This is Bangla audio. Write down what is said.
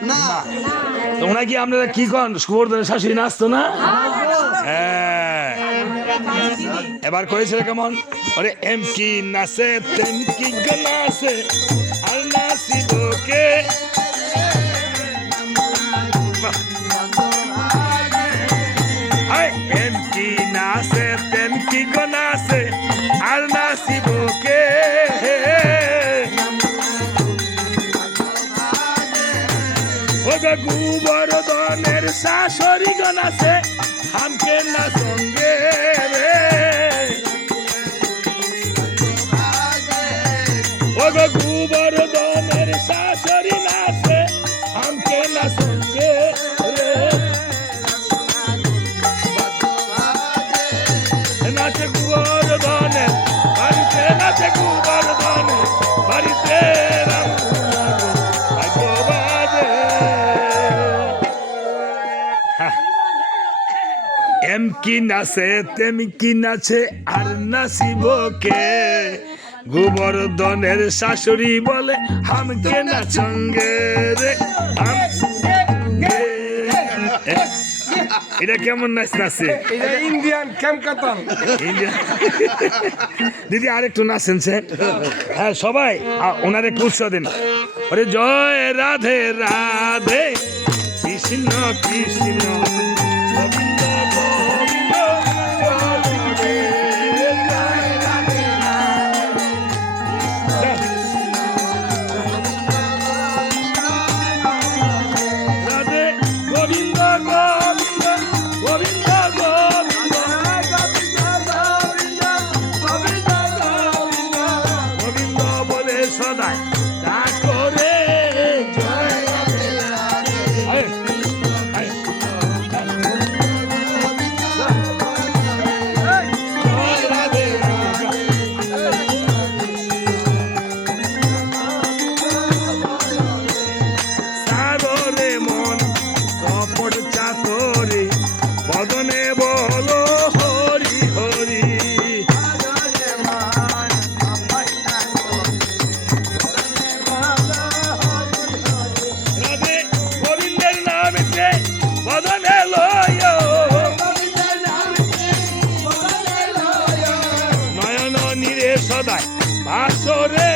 তোমরা কি আপনারা কি কন গোবর্ধনের শাশুড়ি নাচতো না? হ্যাঁ, এবার করেছিল কেমন? ওরে এম কি নাচে তেম কি নাচে আর নাচিব কে? এম কি নাচে তেম কি নাচে আর নাচিব কে? গোবর্ধনের শাশুড়ি নাচে হামকে না সঙ্গে রে। গোবর্ধনের শাশুড়ি নাচে হামকে না সঙ্গে রে। নাচে গোবর্ধনের বাড়িতে, নাচে গোবর্ধনের বাড়িতে এম কি নাচে তেম কি নাচে আর নাচিব কে? গোবর্ধনের শাশুড়ি বলে হামকে না সঙ্গে রে। এটা কেমন নাচ নাচে? ইন্ডিয়ান ক্যামকাতাল। দিদি আরেকটু নাচেন স্যার। হ্যাঁ সবাই ওনার একটু উৎসাহ দেন। ওরে জয় রাধে রাধে কৃষ্ণ কৃষ্ণ গোবিন্দ গোবিন্দ রাধে গোবিন্দ গোবিন্দ গোবিন্দ গোবিন্দ গোবিন্দ বলে সদাই ডাকো রে। সাদরে মন কপট চাতরে বদনে বলো হরি হরি। রাধে গোবিন্দের নামেতে বদনে লয় নয়ন নীরে সদাই ভাসরে